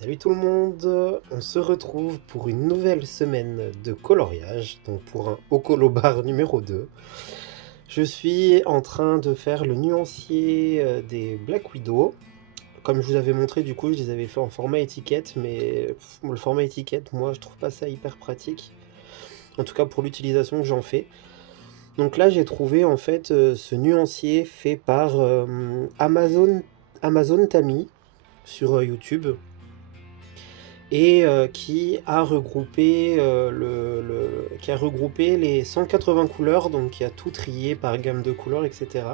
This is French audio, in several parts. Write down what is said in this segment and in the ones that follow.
Salut tout le monde, on se retrouve pour une nouvelle semaine de coloriage, donc pour un Au Colo Bar numéro 2. Je suis en train de faire le nuancier des Black Widow. Comme je vous avais montré, du coup, je les avais fait en format étiquette, mais le format étiquette, moi, je trouve pas ça hyper pratique. En tout cas, pour l'utilisation que j'en fais. Donc là, j'ai trouvé en fait ce nuancier fait par Amazon Tami sur YouTube. Et qui a regroupé les 180 couleurs, donc qui a tout trié par gamme de couleurs, etc.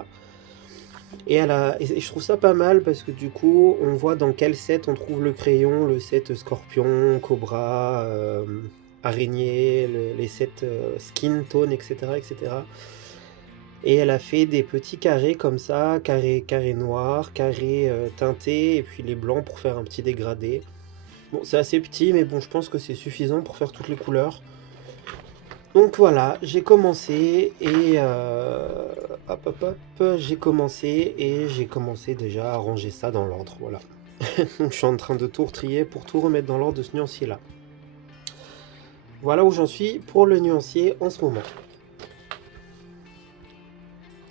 Et je trouve ça pas mal parce que du coup, on voit dans quel set on trouve le crayon, le set scorpion, cobra, araignée, les sets skin tone, etc., etc. Et elle a fait des petits carrés comme ça, carré noir, carré teinté, et puis les blancs pour faire un petit dégradé. Bon, c'est assez petit, mais bon, je pense que c'est suffisant pour faire toutes les couleurs. Donc voilà, j'ai commencé et j'ai commencé déjà à ranger ça dans l'ordre, voilà. Donc je suis en train de tout retrier pour tout remettre dans l'ordre de ce nuancier-là. Voilà où j'en suis pour le nuancier en ce moment.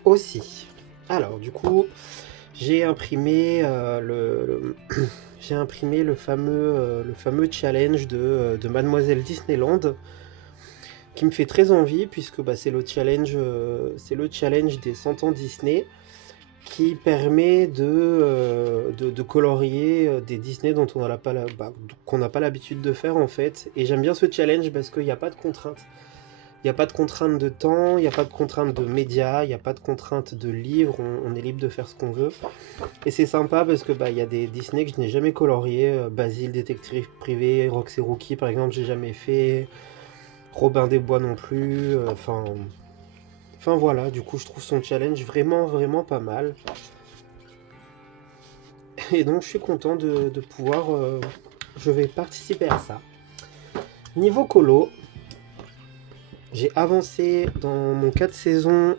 Aussi. Alors du coup, j'ai imprimé j'ai imprimé le fameux challenge de Mademoiselle Disneyland qui me fait très envie puisque c'est le challenge des 100 ans Disney qui permet de colorier des Disney dont on n'a pas qu'on n'a pas l'habitude de faire en fait. Et j'aime bien ce challenge parce qu'il n'y a pas de contraintes. Il n'y a pas de contrainte de temps, il n'y a pas de contrainte de médias, il n'y a pas de contrainte de livres, on est libre de faire ce qu'on veut. Et c'est sympa parce que il y a des Disney que je n'ai jamais colorié, Basile, détective privé, Rox et Rookie par exemple, j'ai jamais fait, Robin des Bois non plus, enfin voilà, du coup je trouve son challenge vraiment vraiment pas mal. Et donc je suis content de pouvoir, je vais participer à ça. Niveau colo, j'ai avancé dans mon 4 saisons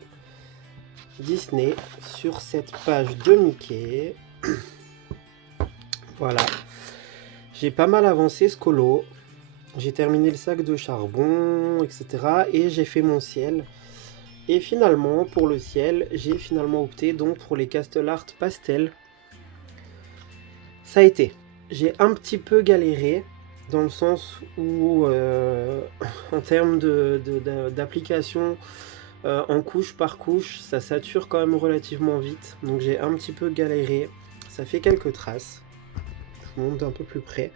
Disney sur cette page de Mickey. Voilà. J'ai pas mal avancé ce colo. J'ai terminé le sac de charbon, etc. Et j'ai fait mon ciel. Et finalement, pour le ciel, j'ai finalement opté donc pour les Castle Art Pastel. Ça a été. J'ai un petit peu galéré dans le sens où, en termes d'application, en couche par couche, ça sature quand même relativement vite. Donc j'ai un petit peu galéré. Ça fait quelques traces. Je monte d'un peu plus près.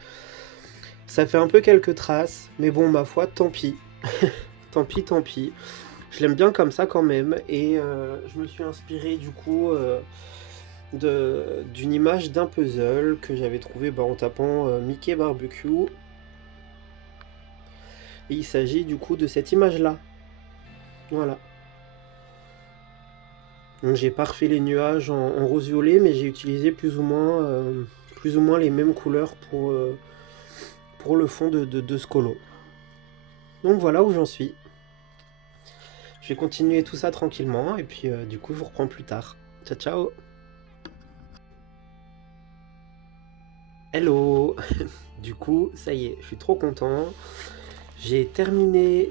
Ça fait un peu quelques traces, mais bon, ma foi, tant pis. Tant pis, tant pis. Je l'aime bien comme ça quand même. Et je me suis inspiré du coup d'une image d'un puzzle que j'avais trouvé en tapant Mickey Barbecue. Et il s'agit du coup de cette image-là. Voilà. Donc j'ai pas refait les nuages en rose-violet, mais j'ai utilisé plus ou moins les mêmes couleurs pour le fond de ce colo. Donc voilà où j'en suis. Je vais continuer tout ça tranquillement, et puis du coup je vous reprends plus tard. Ciao ciao. Hello. Du coup, ça y est, je suis trop content. J'ai terminé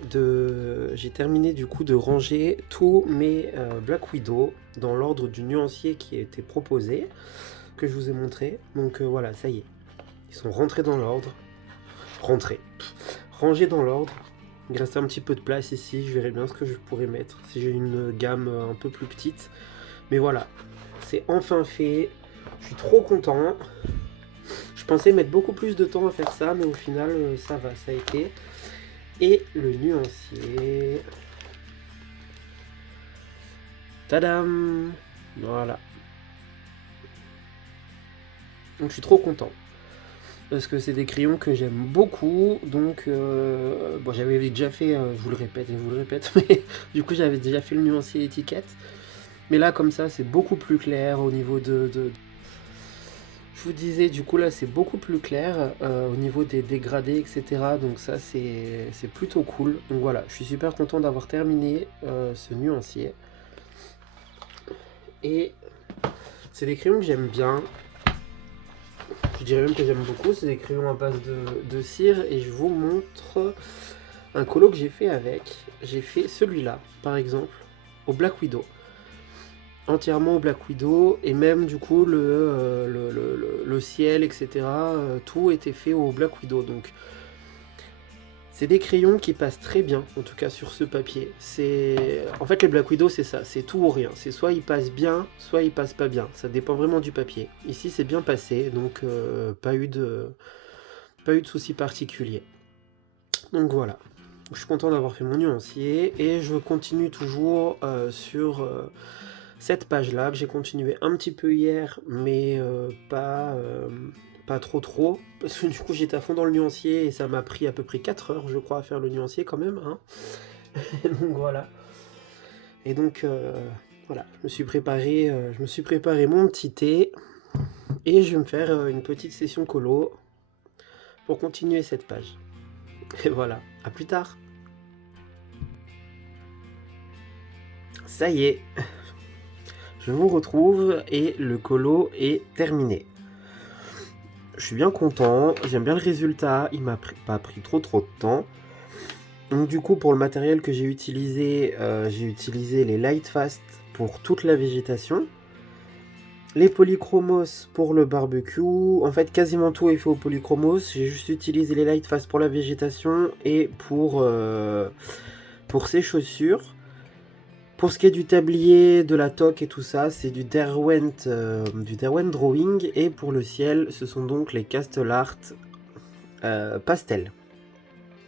du coup de ranger tous mes Black Widow dans l'ordre du nuancier qui a été proposé, que je vous ai montré. Donc voilà, ça y est. Ils sont rentrés dans l'ordre. Rangés dans l'ordre. Il reste un petit peu de place ici, je verrai bien ce que je pourrais mettre si j'ai une gamme un peu plus petite. Mais voilà, c'est enfin fait. Je suis trop content. Je pensais mettre beaucoup plus de temps à faire ça, mais au final, ça va, ça a été. Et le nuancier. Tadam! Voilà. Donc je suis trop content. Parce que c'est des crayons que j'aime beaucoup. Donc, j'avais déjà fait, je vous le répète et je vous le répète, mais du coup j'avais déjà fait le nuancier étiquette. Mais là, comme ça, c'est beaucoup plus clair au niveau Je vous disais, du coup, là, c'est beaucoup plus clair au niveau des dégradés, etc. Donc ça, c'est plutôt cool. Donc voilà, je suis super content d'avoir terminé ce nuancier. Et c'est des crayons que j'aime bien. Je dirais même que j'aime beaucoup. C'est des crayons à base de cire. Et je vous montre un colo que j'ai fait avec. J'ai fait celui-là, par exemple, au Black Widow. Entièrement au Black Widow. Et même du coup le ciel, etc. Tout était fait au Black Widow. Donc c'est des crayons qui passent très bien, en tout cas sur ce papier. En fait, les Black Widow, c'est ça, c'est tout ou rien. C'est soit ils passent bien, soit ils passent pas bien. Ça dépend vraiment du papier. Ici, c'est bien passé, donc pas eu de soucis particuliers. Donc voilà. Je suis content d'avoir fait mon nuancier et je continue toujours sur cette page-là que j'ai continué un petit peu hier, mais pas trop, parce que du coup j'étais à fond dans le nuancier et ça m'a pris à peu près 4 heures, je crois, à faire le nuancier quand même. Hein. Donc voilà. Et donc voilà, je me suis préparé mon petit thé et je vais me faire une petite session colo pour continuer cette page. Et voilà, à plus tard. Ça y est, je vous retrouve et le colo est terminé. Je suis bien content, j'aime bien le résultat, il m'a pas pris trop de temps. Donc du coup pour le matériel que j'ai utilisé les Lightfast pour toute la végétation. Les polychromos pour le barbecue, en fait quasiment tout est fait au polychromos, j'ai juste utilisé les Lightfast pour la végétation et pour ces chaussures. Pour ce qui est du tablier, de la toque et tout ça, c'est du Derwent Drawing. Et pour le ciel, ce sont donc les Castle Art Pastel.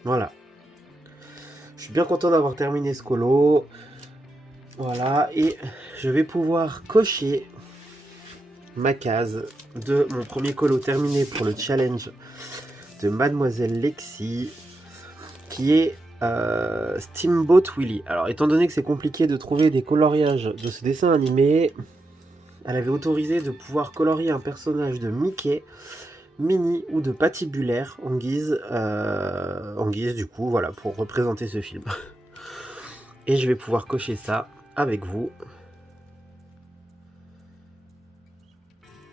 Voilà. Je suis bien content d'avoir terminé ce colo. Voilà. Et je vais pouvoir cocher ma case de mon premier colo terminé pour le challenge de Mademoiselle Lexi. Qui est Steamboat Willie. Alors, étant donné que c'est compliqué de trouver des coloriages de ce dessin animé, elle avait autorisé de pouvoir colorier un personnage de Mickey, Minnie ou de Patibulaire en guise du coup, voilà, pour représenter ce film. Et je vais pouvoir cocher ça avec vous.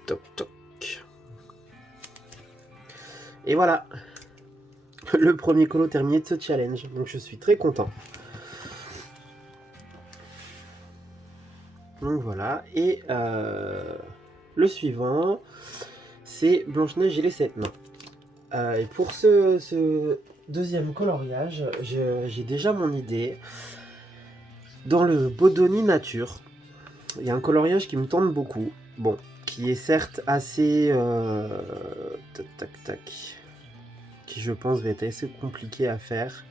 Toc toc. Et voilà. Le premier colo terminé de ce challenge, donc je suis très content. Donc voilà, et le suivant, c'est Blanche-Neige et les 7 nains. Et pour ce deuxième coloriage, j'ai déjà mon idée. Dans le Bodoni Nature, il y a un coloriage qui me tente beaucoup, bon, qui est certes assez... qui je pense va être assez compliqué à faire.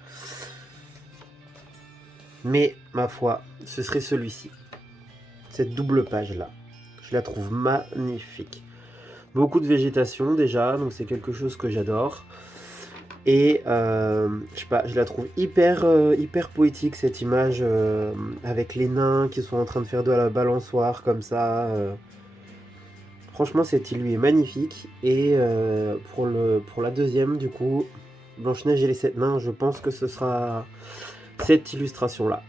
Mais, ma foi, ce serait celui-ci. Cette double page-là. Je la trouve magnifique. Beaucoup de végétation déjà, donc c'est quelque chose que j'adore. Et, je sais pas, je la trouve hyper poétique, cette image, avec les nains qui sont en train de faire de la balançoire, comme ça. Franchement, cette île lui est magnifique. Et pour la deuxième, du coup, Blanche-Neige et les 7 nains, je pense que ce sera cette illustration-là.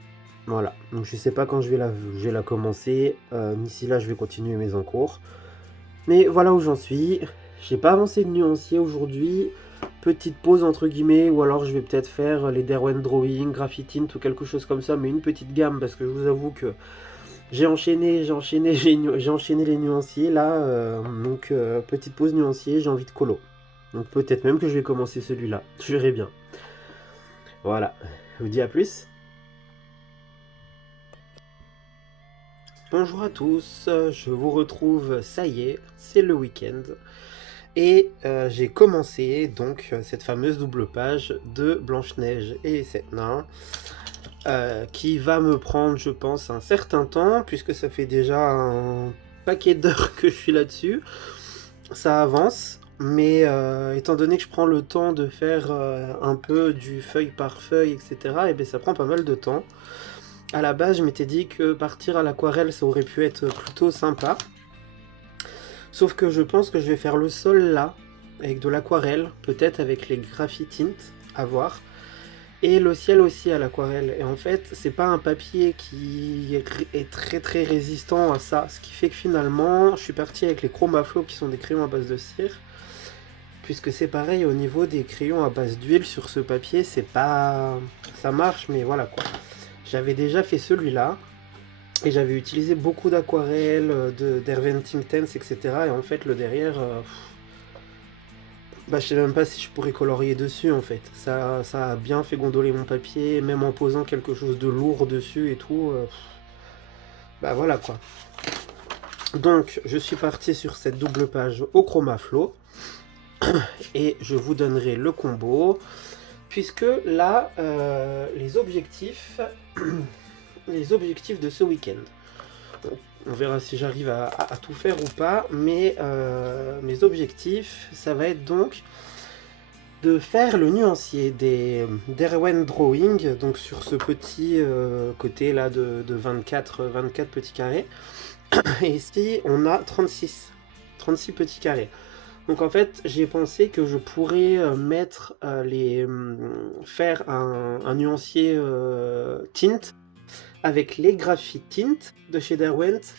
Voilà, donc je sais pas quand je vais la commencer. D'ici là, je vais continuer mes encours. Mais voilà où j'en suis. J'ai pas avancé de nuancier aujourd'hui. Petite pause entre guillemets, ou alors je vais peut-être faire les Derwent Drawing, Graphitint ou quelque chose comme ça, mais une petite gamme parce que je vous avoue que j'ai enchaîné les nuanciers là, donc petite pause nuancier, j'ai envie de colo. Donc peut-être même que je vais commencer celui-là, je verrai bien. Voilà, je vous dis à plus. Bonjour à tous, je vous retrouve, ça y est, c'est le week-end. Et j'ai commencé donc cette fameuse double page de Blanche-Neige et les 7 nains. Qui va me prendre, je pense, un certain temps, puisque ça fait déjà un paquet d'heures que je suis là-dessus. Ça avance, mais étant donné que je prends le temps de faire un peu du feuille par feuille, etc., et bien ça prend pas mal de temps. À la base, je m'étais dit que partir à l'aquarelle, ça aurait pu être plutôt sympa. Sauf que je pense que je vais faire le sol là, avec de l'aquarelle, peut-être avec les graphitint, à voir. Et le ciel aussi à l'aquarelle. Et en fait, c'est pas un papier qui est très très résistant à ça. Ce qui fait que finalement, je suis parti avec les Chromaflow qui sont des crayons à base de cire. puisque c'est pareil au niveau des crayons à base d'huile sur ce papier, c'est pas... ça marche, mais voilà quoi. J'avais déjà fait celui-là, et j'avais utilisé beaucoup d'aquarelles, d'Herventing Tense, etc. Et en fait, le derrière, bah, je sais même pas si je pourrais colorier dessus en fait. Ça a bien fait gondoler mon papier, même en posant quelque chose de lourd dessus et tout. Bah voilà quoi. Donc, je suis parti sur cette double page au Chromaflow. Et je vous donnerai le combo. Puisque là, les objectifs de ce week-end. On verra si j'arrive à tout faire ou pas. Mais mes objectifs, ça va être donc de faire le nuancier des Derwent Drawing. Donc sur ce petit côté là de 24 petits carrés. Et ici, on a 36 petits carrés. Donc en fait, j'ai pensé que je pourrais faire un nuancier tint avec les Graphite Tint de chez Derwent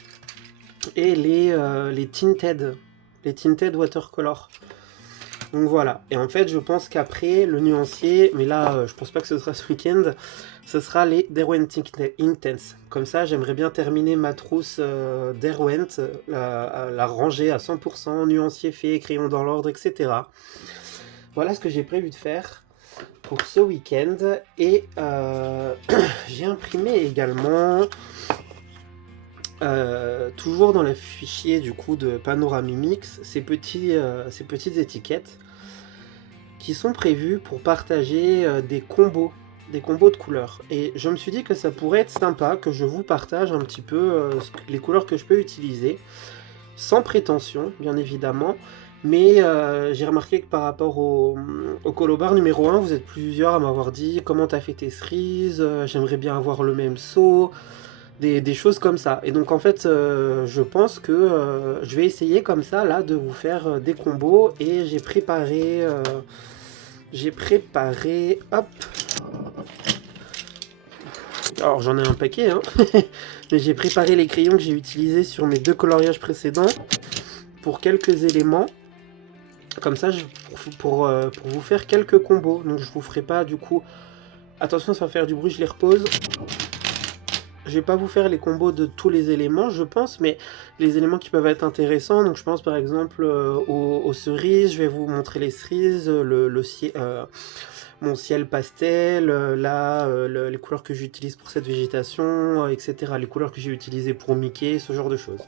et les tinted watercolor. Donc voilà. Et en fait, je pense qu'après le nuancier, mais là, je pense pas que ce sera ce week-end, ce sera les Derwent Intense. Comme ça, j'aimerais bien terminer ma trousse Derwent, la ranger à 100%, nuancier fait, crayon dans l'ordre, etc. Voilà ce que j'ai prévu de faire pour ce week-end. Et j'ai imprimé également, toujours dans le fichier du coup de Panoramimix, ces petites étiquettes qui sont prévues pour partager des combos de couleurs. Et je me suis dit que ça pourrait être sympa que je vous partage un petit peu les couleurs que je peux utiliser, sans prétention bien évidemment, mais j'ai remarqué que par rapport au Colobar numéro 1, vous êtes plusieurs à m'avoir dit comment t'as fait tes cerises, j'aimerais bien avoir le même seau, des choses comme ça. Et donc en fait je pense que je vais essayer comme ça là de vous faire des combos. Et j'ai préparé hop, alors j'en ai un paquet hein. Mais j'ai préparé les crayons que j'ai utilisés sur mes 2 coloriages précédents pour quelques éléments. Comme ça, pour vous faire quelques combos. Donc je vous ferai pas du coup... Attention, ça va faire du bruit, je les repose. Je vais pas vous faire les combos de tous les éléments, je pense, mais les éléments qui peuvent être intéressants. Donc je pense par exemple aux cerises, je vais vous montrer les cerises, mon ciel pastel, les couleurs que j'utilise pour cette végétation, etc. Les couleurs que j'ai utilisées pour Mickey, ce genre de choses.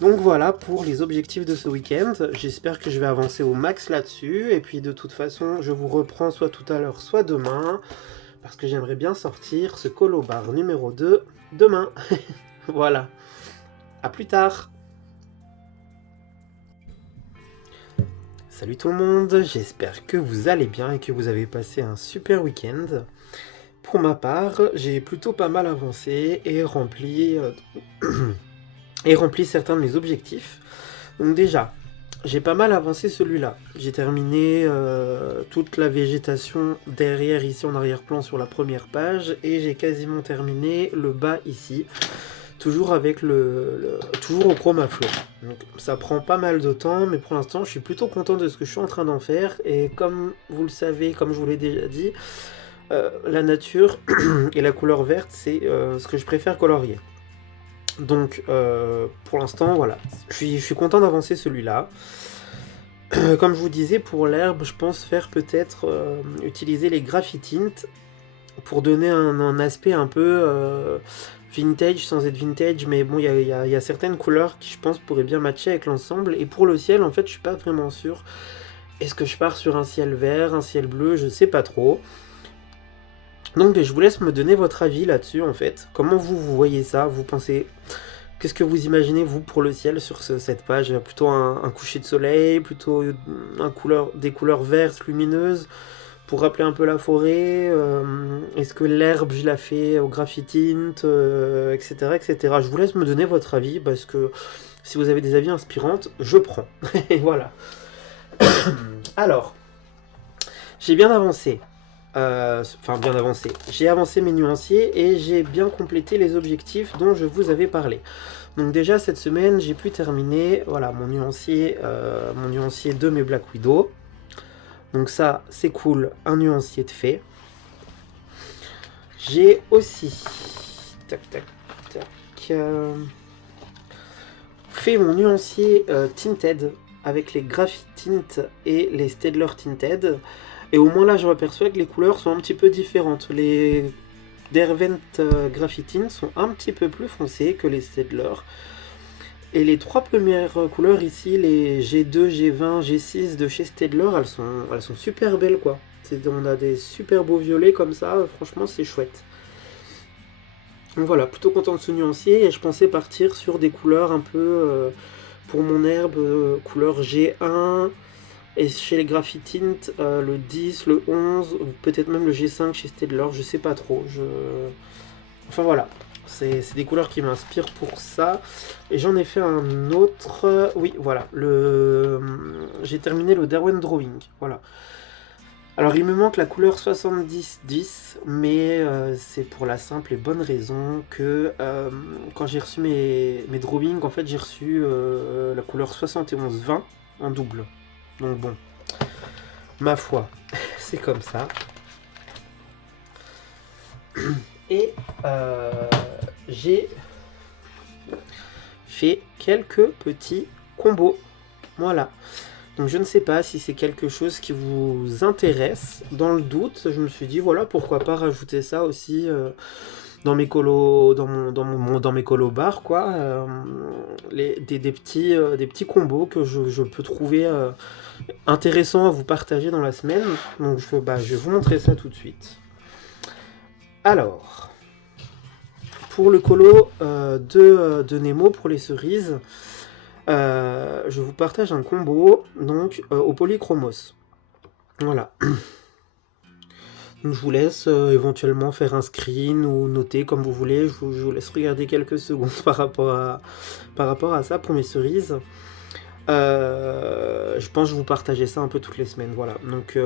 Donc voilà pour les objectifs de ce week-end. J'espère que je vais avancer au max là-dessus. Et puis de toute façon, je vous reprends soit tout à l'heure, soit demain. Parce que j'aimerais bien sortir ce Colobar numéro 2 demain. Voilà. À plus tard. Salut tout le monde, j'espère que vous allez bien et que vous avez passé un super week-end. Pour ma part, j'ai plutôt pas mal avancé et rempli certains de mes objectifs. Donc déjà, j'ai pas mal avancé celui-là. J'ai terminé toute la végétation derrière ici en arrière-plan sur la première page et j'ai quasiment terminé le bas ici. Toujours avec toujours au Chromaflow. Donc ça prend pas mal de temps, mais pour l'instant je suis plutôt content de ce que je suis en train d'en faire. Et comme vous le savez, comme je vous l'ai déjà dit, la nature et la couleur verte, c'est ce que je préfère colorier. Donc pour l'instant, voilà, je suis content d'avancer celui-là. Comme je vous disais, pour l'herbe, je pense faire peut-être utiliser les Graphite Tint pour donner un aspect un peu vintage sans être vintage, mais bon, il y a certaines couleurs qui je pense pourraient bien matcher avec l'ensemble. Et pour le ciel, en fait, je suis pas vraiment sûr. Est-ce que je pars sur un ciel vert, un ciel bleu, je sais pas trop. Donc je vous laisse me donner votre avis là-dessus en fait. Comment vous voyez ça? Vous pensez... Qu'est-ce que vous imaginez vous pour le ciel sur cette page? Plutôt un coucher de soleil, plutôt des couleurs vertes lumineuses pour rappeler un peu la forêt, est-ce que l'herbe je la fais au Graphite Tint, etc., etc. Je vous laisse me donner votre avis parce que si vous avez des avis inspirants, je prends. Et voilà. Alors, j'ai bien avancé. J'ai avancé mes nuanciers et j'ai bien complété les objectifs dont je vous avais parlé. Donc déjà cette semaine j'ai pu terminer voilà, mon nuancier de mes Black Widow. Donc ça, c'est cool, un nuancier de fait. J'ai aussi... Tac, tac, tac... fait mon nuancier Tinted avec les Graphite Tint et les Staedtler Tinted. Et au moins là, je m'aperçois que les couleurs sont un petit peu différentes. Les Derwent Graphite Tint sont un petit peu plus foncées que les Staedtler. Et les trois premières couleurs ici, les G2, G20, G6 de chez Staedtler, elles sont super belles quoi. On a des super beaux violets comme ça, franchement c'est chouette. Donc voilà, plutôt content de ce nuancier et je pensais partir sur des couleurs un peu pour mon herbe, couleur G1 et chez les Graphite Tint, le 10, le 11, ou peut-être même le G5 chez Staedtler, je sais pas trop. Enfin voilà, c'est des couleurs qui m'inspirent pour ça. Et j'en ai fait un autre, oui voilà, j'ai terminé le Derwent Drawing, voilà. Alors il me manque la couleur 70-10, mais c'est pour la simple et bonne raison que quand j'ai reçu mes drawings, en fait j'ai reçu la couleur 71-20 en double. Donc bon, ma foi, c'est comme ça. Et j'ai fait quelques petits combos. Voilà. Donc je ne sais pas si c'est quelque chose qui vous intéresse. Dans le doute, je me suis dit voilà, pourquoi pas rajouter ça aussi dans mes colos, dans mes colos bars quoi. Des petits combos que je peux trouver intéressants à vous partager dans la semaine. Donc je vais vous montrer ça tout de suite. Alors, pour le colo de Nemo pour les cerises. Je vous partage un combo donc au polychromos. Voilà. Donc, je vous laisse éventuellement faire un screen ou noter comme vous voulez. Je vous laisse regarder quelques secondes par rapport à ça pour mes cerises. Je pense que je vais vous partager ça un peu toutes les semaines. Voilà. Donc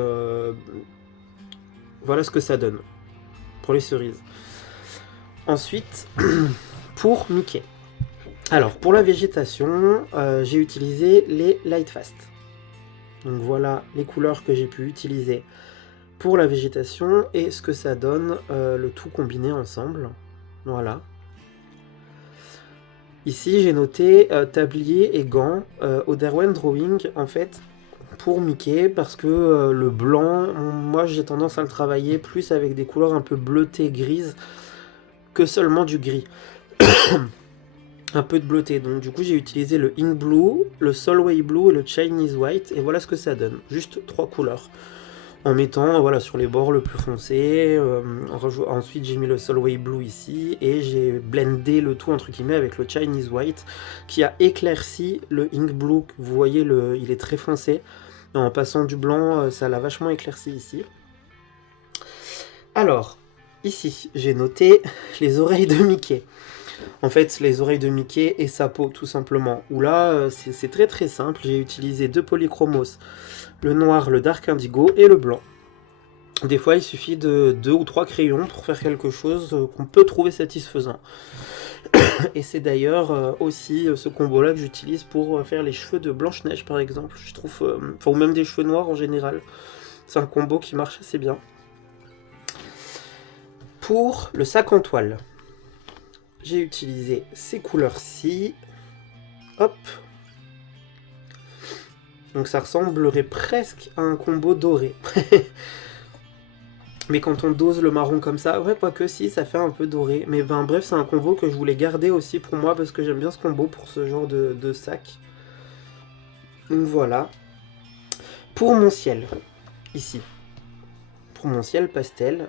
voilà ce que ça donne pour les cerises. Ensuite, pour Mickey. Alors, pour la végétation, j'ai utilisé les Lightfast. Donc voilà les couleurs que j'ai pu utiliser pour la végétation et ce que ça donne, le tout combiné ensemble. Voilà. Ici, j'ai noté tablier et gants au Derwent Drawing, en fait, pour Mickey, parce que le blanc, moi j'ai tendance à le travailler plus avec des couleurs un peu bleutées, grises, que seulement du gris. Un peu de bleuté, donc du coup j'ai utilisé le Ink Blue, le Solway Blue et le Chinese White, et voilà ce que ça donne, juste 3 couleurs. En mettant voilà, sur les bords le plus foncé, ensuite j'ai mis le Solway Blue ici, et j'ai blendé le tout entre guillemets avec le Chinese White, qui a éclairci le Ink Blue, vous voyez, il est très foncé, en passant du blanc, ça l'a vachement éclairci ici. Alors, ici j'ai noté les oreilles de Mickey. En fait, les oreilles de Mickey et sa peau, tout simplement. Où là, c'est très très simple. J'ai utilisé 2 polychromos, le noir, le dark indigo et le blanc. Des fois, il suffit de 2 ou 3 crayons pour faire quelque chose qu'on peut trouver satisfaisant. Et c'est d'ailleurs aussi ce combo-là que j'utilise pour faire les cheveux de Blanche-Neige, par exemple. Je trouve, ou même des cheveux noirs en général. C'est un combo qui marche assez bien. Pour le sac en toile, j'ai utilisé ces couleurs-ci. Hop. Donc ça ressemblerait presque à un combo doré. Mais quand on dose le marron comme ça, ouais, quoique si, ça fait un peu doré. Mais ben bref, c'est un combo que je voulais garder aussi pour moi parce que j'aime bien ce combo pour ce genre de sac. Donc voilà. Pour mon ciel, ici. Pour mon ciel pastel,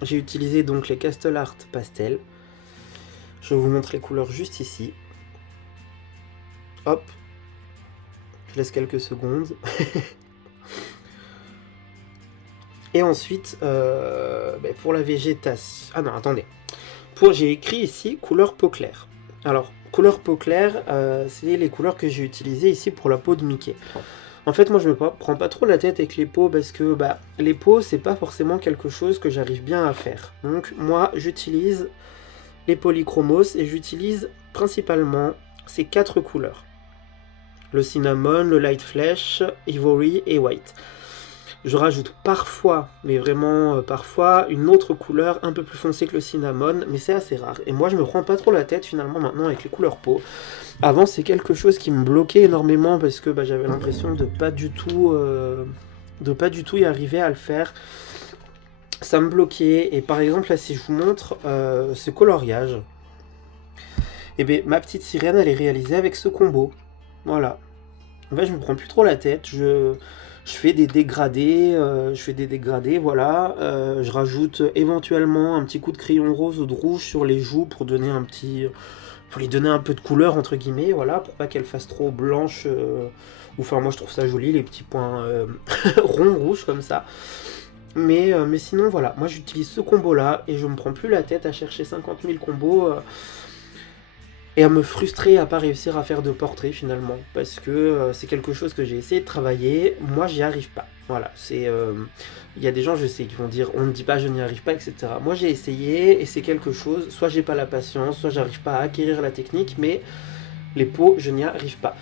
j'ai utilisé donc les Castle Art pastel. Je vous montre les couleurs juste ici. Hop. Je laisse quelques secondes. Et ensuite, pour la végétation... Ah non, attendez. J'ai écrit ici couleur peau claire. Alors, couleur peau claire, c'est les couleurs que j'ai utilisées ici pour la peau de Mickey. En fait, moi, je me prends pas trop la tête avec les peaux parce que les peaux, c'est pas forcément quelque chose que j'arrive bien à faire. Donc, moi, j'utilise les polychromos et j'utilise principalement ces 4 couleurs. Le cinnamon, le light flesh, ivory et white. Je rajoute parfois, mais vraiment parfois, une autre couleur un peu plus foncée que le cinnamon, mais c'est assez rare. Et moi, je me prends pas trop la tête finalement maintenant avec les couleurs peau. Avant, c'est quelque chose qui me bloquait énormément parce que j'avais l'impression de pas du tout y arriver à le faire. Ça me bloquait. Et par exemple, là, si je vous montre ce coloriage, et bien, ma petite sirène, elle est réalisée avec ce combo. Voilà. En fait, je me prends plus trop la tête. Je fais des dégradés, voilà. Je rajoute éventuellement un petit coup de crayon rose ou de rouge sur les joues pour donner pour lui donner un peu de couleur entre guillemets, voilà, pour pas qu'elle fasse trop blanche. Enfin, moi je trouve ça joli les petits points ronds rouges comme ça. Mais sinon voilà, moi j'utilise ce combo là et je me prends plus la tête à chercher 50 000 combos. Et à me frustrer à pas réussir à faire de portrait finalement, parce que c'est quelque chose que j'ai essayé de travailler, moi j'y arrive pas. Voilà, il y a des gens je sais qui vont dire on ne dit pas je n'y arrive pas, etc. Moi j'ai essayé et c'est quelque chose, soit j'ai pas la patience, soit j'arrive pas à acquérir la technique, mais les peaux je n'y arrive pas.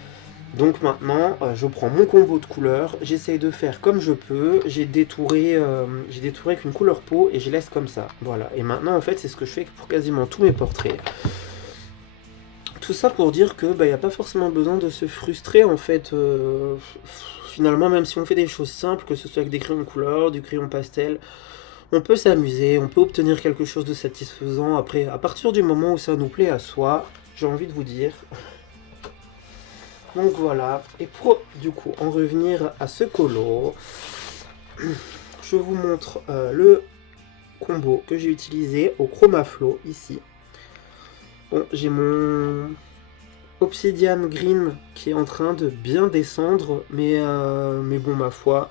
Donc maintenant je prends mon combo de couleurs, j'essaye de faire comme je peux, j'ai détouré avec une couleur peau et je laisse comme ça. Voilà, et maintenant en fait c'est ce que je fais pour quasiment tous mes portraits. Tout ça pour dire que y a pas forcément besoin de se frustrer en fait. Finalement, même si on fait des choses simples, que ce soit avec des crayons de couleur, du crayon pastel, on peut s'amuser, on peut obtenir quelque chose de satisfaisant. Après, à partir du moment où ça nous plaît à soi, j'ai envie de vous dire. Donc voilà. Et pour du coup en revenir à ce colo, je vous montre le combo que j'ai utilisé au Chromaflow ici. Bon, j'ai mon Obsidian Green qui est en train de bien descendre, mais bon, ma foi,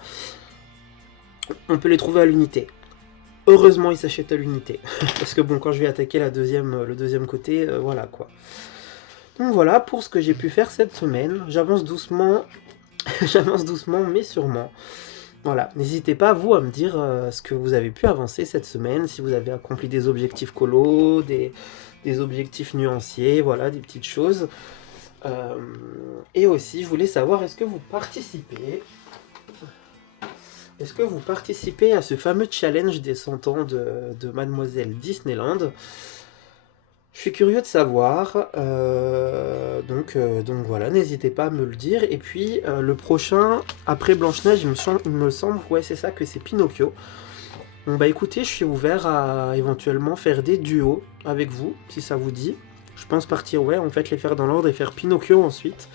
on peut les trouver à l'unité. Heureusement, ils s'achètent à l'unité. Parce que bon, quand je vais attaquer le deuxième côté, voilà quoi. Donc voilà pour ce que j'ai pu faire cette semaine. J'avance doucement, j'avance doucement, mais sûrement. Voilà, n'hésitez pas vous à me dire ce que vous avez pu avancer cette semaine, si vous avez accompli des objectifs colo, des objectifs nuanciers, voilà, des petites choses. Et aussi, je voulais savoir, est-ce que vous participez à ce fameux challenge des 100 ans de Mademoiselle Disneyland? Je suis curieux de savoir, donc voilà, n'hésitez pas à me le dire. Et puis le prochain, après Blanche-Neige, il me semble, ouais c'est ça, que c'est Pinocchio. Bon écoutez, je suis ouvert à éventuellement faire des duos avec vous, si ça vous dit. Je pense partir, ouais, en fait les faire dans l'ordre et faire Pinocchio ensuite.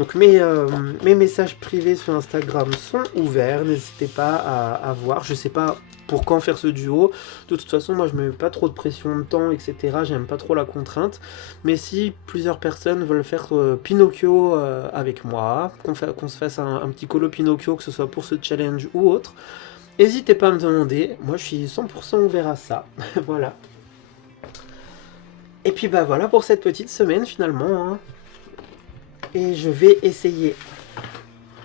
Donc mes messages privés sur Instagram sont ouverts, n'hésitez pas à voir. Je sais pas pour quand faire ce duo. De toute façon, moi je me mets pas trop de pression de temps, etc. J'aime pas trop la contrainte. Mais si plusieurs personnes veulent faire Pinocchio avec moi, qu'on se fasse un petit colo Pinocchio, que ce soit pour ce challenge ou autre, n'hésitez pas à me demander. Moi je suis 100% ouvert à ça. Voilà. Et puis voilà pour cette petite semaine finalement. Hein. Et je vais essayer,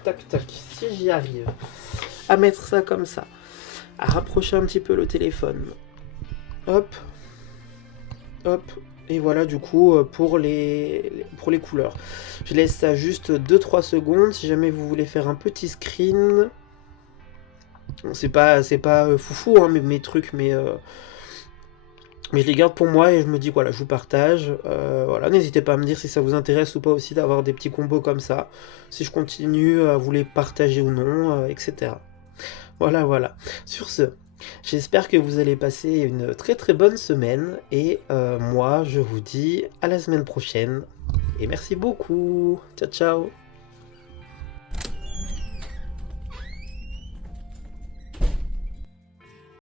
tac tac, si j'y arrive, à mettre ça comme ça, à rapprocher un petit peu le téléphone. Hop, hop, et voilà du coup pour les couleurs. Je laisse ça juste 2-3 secondes, si jamais vous voulez faire un petit screen. C'est pas foufou hein, mes trucs, mais je les garde pour moi et je me dis voilà, je vous partage. Voilà, n'hésitez pas à me dire si ça vous intéresse ou pas aussi d'avoir des petits combos comme ça. Si je continue à vous les partager ou non, etc. Voilà. Sur ce, j'espère que vous allez passer une très très bonne semaine. Et moi, je vous dis à la semaine prochaine. Et merci beaucoup. Ciao, ciao.